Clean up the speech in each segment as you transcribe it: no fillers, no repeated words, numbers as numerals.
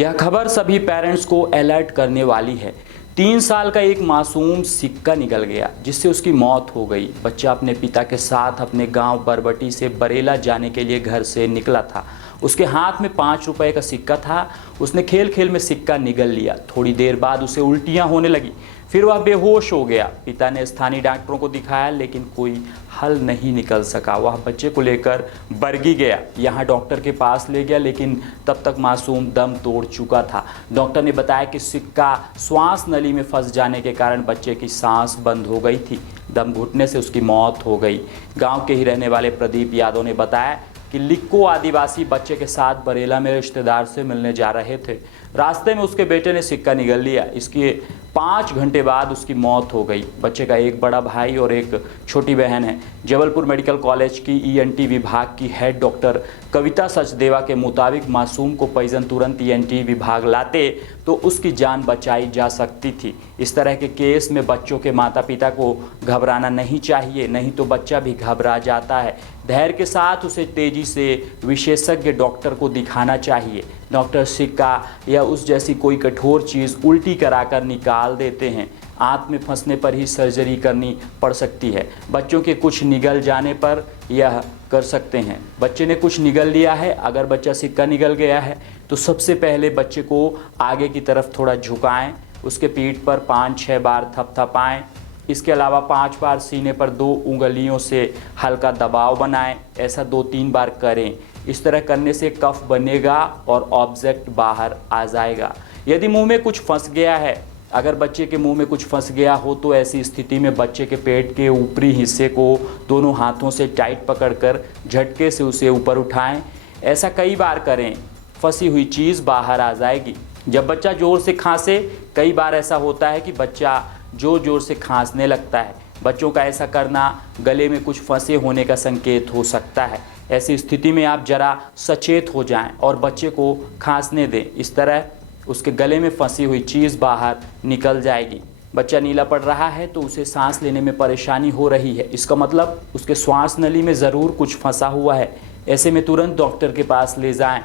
यह खबर सभी पेरेंट्स को अलर्ट करने वाली है। 3 साल का एक मासूम सिक्का निकल गया जिससे उसकी मौत हो गई। बच्चा अपने पिता के साथ अपने गांव बरबटी से बरेला जाने के लिए घर से निकला था। उसके हाथ में 5 रुपए का सिक्का था। उसने खेल खेल में सिक्का निगल लिया। थोड़ी देर बाद उसे उल्टियां होने लगी, फिर वह बेहोश हो गया। पिता ने स्थानीय डॉक्टरों को दिखाया लेकिन कोई हल नहीं निकल सका। वह बच्चे को लेकर बरगी गया। यहाँ डॉक्टर के पास ले गया लेकिन तब तक मासूम दम तोड़ चुका था। डॉक्टर ने बताया कि सिक्का श्वास नली में फंस जाने के कारण बच्चे की सांस बंद हो गई थी। दम घुटने से उसकी मौत हो गई। गांव के ही रहने वाले प्रदीप यादव ने बताया कि लिक्को आदिवासी बच्चे के साथ बरेला में रिश्तेदार से मिलने जा रहे थे। रास्ते में उसके बेटे ने सिक्का निगल लिया। इसके 5 घंटे बाद उसकी मौत हो गई। बच्चे का एक बड़ा भाई और एक छोटी बहन है। जबलपुर मेडिकल कॉलेज की ईएनटी विभाग की हेड डॉक्टर कविता सचदेवा के मुताबिक मासूम को पैजन तुरंत ईएनटी विभाग लाते तो उसकी जान बचाई जा सकती थी। इस तरह के केस में बच्चों के माता पिता को घबराना नहीं चाहिए, नहीं तो बच्चा भी घबरा जाता है। धैर्य के साथ उसे तेजी से विशेषज्ञ डॉक्टर को दिखाना चाहिए। डॉक्टर सिक्का या उस जैसी कोई कठोर चीज़ उल्टी कराकर निकाल देते हैं। आंत में फंसने पर ही सर्जरी करनी पड़ सकती है। बच्चों के कुछ निगल जाने पर यह कर सकते हैं। बच्चे ने कुछ निगल लिया है, अगर बच्चा सिक्का निगल गया है तो सबसे पहले बच्चे को आगे की तरफ थोड़ा झुकाएं, उसके पीठ पर 5-6 बार थपथपाएं। इसके अलावा 5 बार सीने पर 2 उंगलियों से हल्का दबाव बनाएं। ऐसा 2-3 बार करें। इस तरह करने से कफ बनेगा और ऑब्जेक्ट बाहर आ जाएगा। यदि मुंह में कुछ फंस गया है, अगर बच्चे के मुंह में कुछ फंस गया हो तो ऐसी स्थिति में बच्चे के पेट के ऊपरी हिस्से को दोनों हाथों से टाइट पकड़कर झटके से उसे ऊपर उठाएं। ऐसा कई बार करें, फंसी हुई चीज़ बाहर आ जाएगी। जब बच्चा ज़ोर से खांसे, कई बार ऐसा होता है कि बच्चा ज़ोर से खांसने लगता है। बच्चों का ऐसा करना गले में कुछ फंसे होने का संकेत हो सकता है। ऐसी स्थिति में आप जरा सचेत हो जाएं और बच्चे को खांसने दें। इस तरह उसके गले में फंसी हुई चीज़ बाहर निकल जाएगी। बच्चा नीला पड़ रहा है तो उसे सांस लेने में परेशानी हो रही है, इसका मतलब उसके श्वास नली में ज़रूर कुछ फंसा हुआ है। ऐसे में तुरंत डॉक्टर के पास ले जाएं।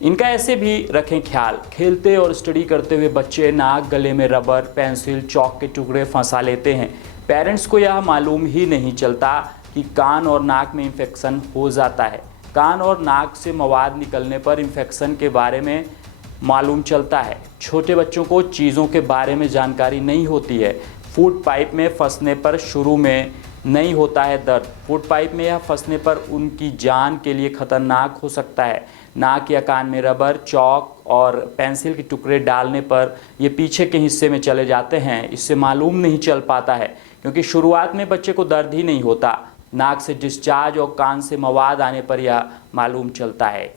इनका ऐसे भी रखें ख्याल, खेलते और स्टडी करते हुए बच्चे नाक, गले में रबर, पेंसिल, चौक के टुकड़े फंसा लेते हैं। पेरेंट्स को यह मालूम ही नहीं चलता कि कान और नाक में इन्फेक्शन हो जाता है। कान और नाक से मवाद निकलने पर इन्फेक्शन के बारे में मालूम चलता है। छोटे बच्चों को चीज़ों के बारे में जानकारी नहीं होती है। फूड पाइप में फंसने पर शुरू में नहीं होता है दर्द। फूड पाइप में यह फंसने पर उनकी जान के लिए खतरनाक हो सकता है। नाक या कान में रबर, चौक और पेंसिल के टुकड़े डालने पर ये पीछे के हिस्से में चले जाते हैं। इससे मालूम नहीं चल पाता है क्योंकि शुरुआत में बच्चे को दर्द ही नहीं होता। नाक से डिस्चार्ज और कान से मवाद आने पर यह मालूम चलता है।